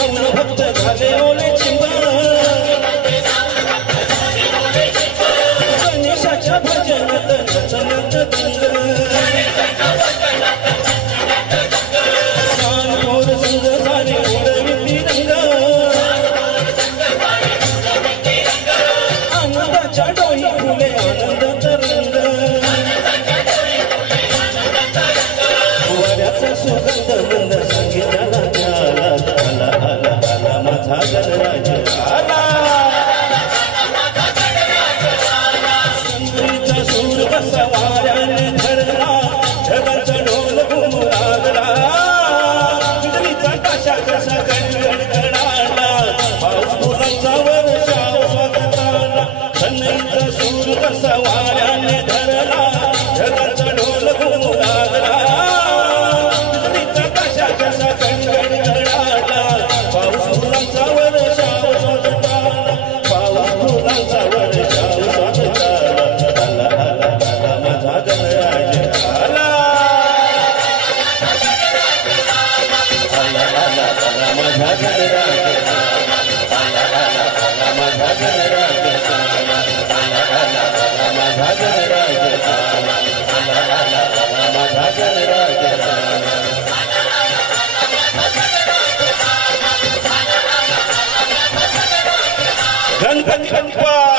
जाऊन भक्त झाले ओले चिंब गणेशाच्या भजनात नचनत दंग कानकोर संग सारे उडविती रंग आनंदाच्या डोई फुले आनंद तरंग वऱ्याचा सुगंध मंद संगीताला आला आला आला आला माझा गणराज आला संगीचा सूर कसा वाऱ्याने धरला जगाचा ढोल घुमू लागला बिजलीचा काशा कसा गणगण गणाला पाऊस फुलांचा वर्षाव स्वागताला संगीचा सूर कसा वाऱ्याने धरला जगाचा ढोल घुमू लागला बिजलीचा काशा कसा गणगण गणाला पाऊस फुलांचा वर्षाव स्वागताला पाऊस फुलांचा वर्षाव स्वागताला आला आला आला माझा गणराज आला आला आला आला माझा गणराज आला आला आला माझा गणराज आला आला आला माझा गणराज आला आला आला माझा गणराज गणपती बाप्पा